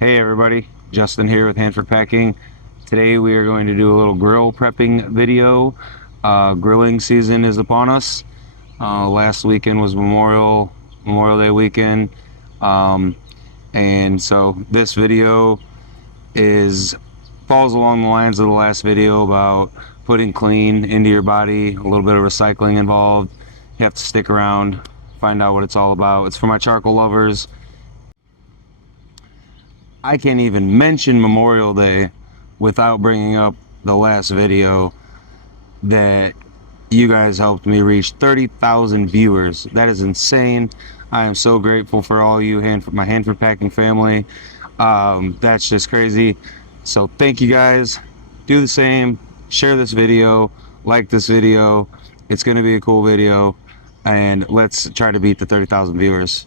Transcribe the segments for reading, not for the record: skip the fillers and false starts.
Hey everybody, Justin here with Hanford Packing. Today we are going to do a little grill prepping video. Grilling season is upon us. Last weekend was Memorial Day weekend, and so this video is falls along the lines of the last video about putting clean into your body, a little bit of recycling involved. You have to stick around, find out what it's all about. It's for my charcoal lovers. I can't even mention Memorial Day without bringing up the last video that you guys helped me reach 30,000 viewers. That is insane. I am so grateful for all you, my Hanford Packing family. That's just crazy. So thank you guys. Do the same. Share this video. Like this video. It's going to be a cool video. And let's try to beat the 30,000 viewers.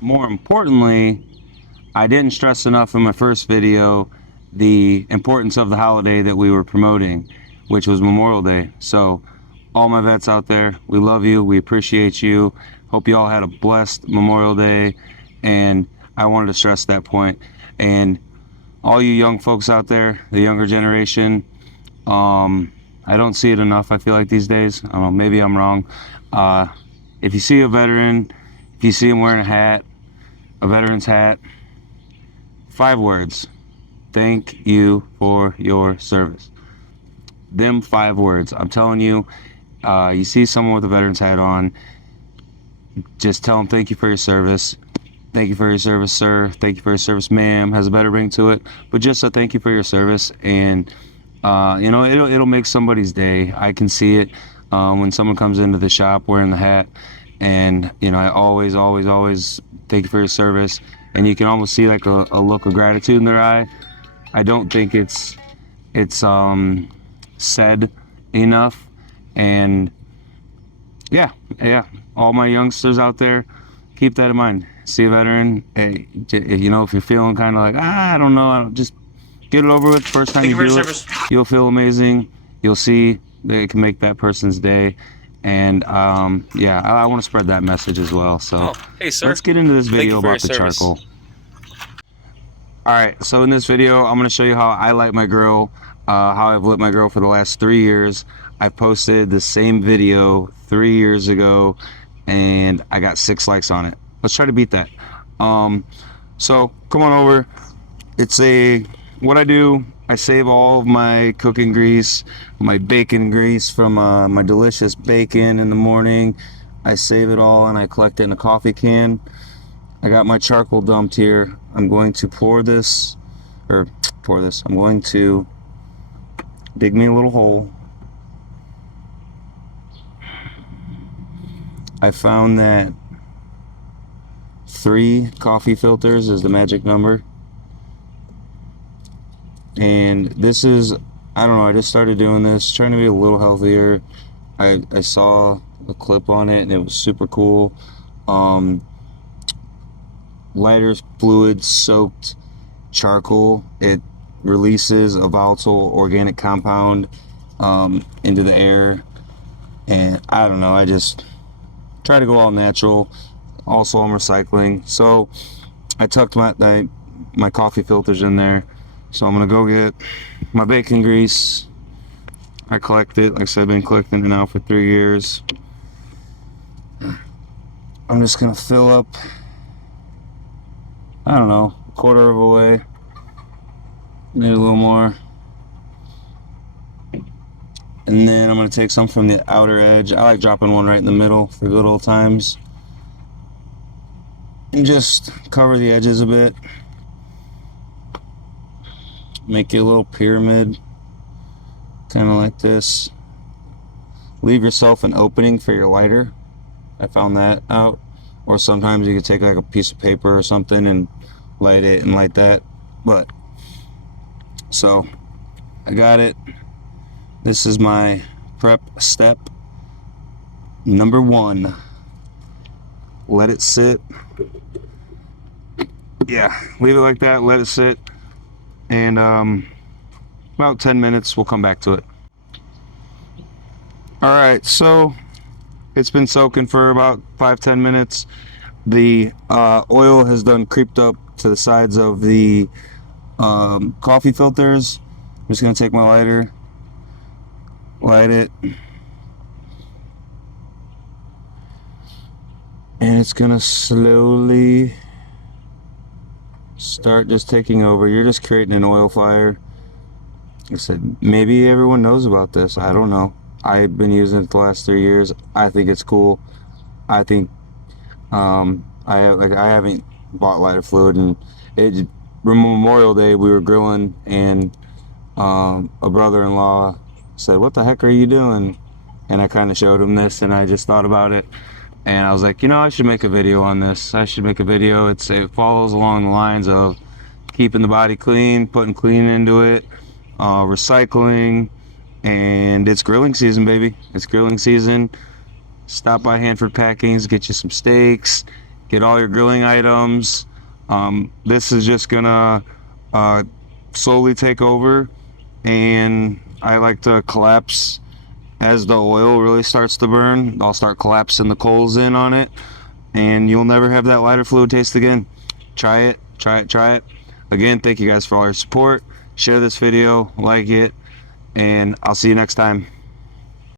More importantly, I didn't stress enough in my first video the importance of the holiday that we were promoting, which was Memorial Day. So all my vets out there, we love you, we appreciate you. Hope you all had a blessed Memorial Day, and I wanted to stress that point. And all you young folks out there, the younger generation, I don't see it enough, I feel like, these days. I don't know, maybe I'm wrong. If you see a veteran, if you see him wearing a hat, a veteran's hat, 5 words: thank you for your service. Them 5 words. I'm telling you, you see someone with a veteran's hat on, just tell them thank you for your service. Thank you for your service, sir. Thank you for your service, ma'am. Has a better ring to it, but just a thank you for your service. And you know, it'll make somebody's day. I can see it when someone comes into the shop wearing the hat, and you know, I always thank you for your service. And you can almost see like a look of gratitude in their eye. I don't think it's said enough. And yeah, all my youngsters out there, keep that in mind. See a veteran, hey, you know, if you're feeling kind of like, I don't know, just get it over with. First time you do it, you'll feel amazing. You'll see that it can make that person's day. And yeah, I want to spread that message as well. So hey, sir. Let's get into this video about the charcoal. Alright, so in this video, I'm going to show you how I light my grill, how I've lit my grill for the last 3 years. I posted the same video 3 years ago, and I got 6 likes on it. Let's try to beat that. So come on over. What I do, I save all of my cooking grease, my bacon grease from my delicious bacon in the morning. I save it all and I collect it in a coffee can. I got my charcoal dumped here. I'm going to I'm going to dig me a little hole. I found that 3 coffee filters is the magic number. And this is, I don't know, I just started doing this, trying to be a little healthier. I saw a clip on it and it was super cool. Lighter fluid soaked charcoal. It releases a volatile organic compound into the air. And I don't know, I just try to go all natural. Also, I'm recycling. So I tucked my coffee filters in there. So I'm gonna go get my bacon grease. I collect it, like I said, I've been collecting it now for 3 years. I'm just gonna fill up, I don't know, a quarter of a way, maybe a little more. And then I'm gonna take some from the outer edge. I like dropping one right in the middle for good old times. And just cover the edges a bit. Make it a little pyramid, kind of like this. Leave yourself an opening for your lighter. I found that out. Or sometimes you could take like a piece of paper or something and light it and light that. But so I got it. This is my prep step number 1. Let it sit. Yeah, leave it like that, let it sit. And about 10 minutes we'll come back to it. Alright, so it's been soaking for about 5-10 minutes. The oil has done creeped up to the sides of the coffee filters. I'm just gonna take my lighter, light it, and it's gonna slowly start just taking over. You're just creating an oil fire. Like I said, maybe everyone knows about this. I don't know. I've been using it the last 3 years. I think it's cool. I think I haven't bought lighter fluid, and it Memorial Day we were grilling, and a brother-in-law said, "What the heck are you doing?" And I kind of showed him this, and I just thought about it, and I was like, I should make a video on this. I should make a video. It follows along the lines of keeping the body clean, putting clean into it, recycling, and it's grilling season, baby. It's grilling season. Stop by Hanford Packings, get you some steaks, get all your grilling items. This is just gonna slowly take over, and I like to collapse as the oil really starts to burn. I'll start collapsing the coals in on it, and you'll never have that lighter fluid taste again. Try it, try it, try it. Again, thank you guys for all your support. Share this video, like it, and I'll see you next time.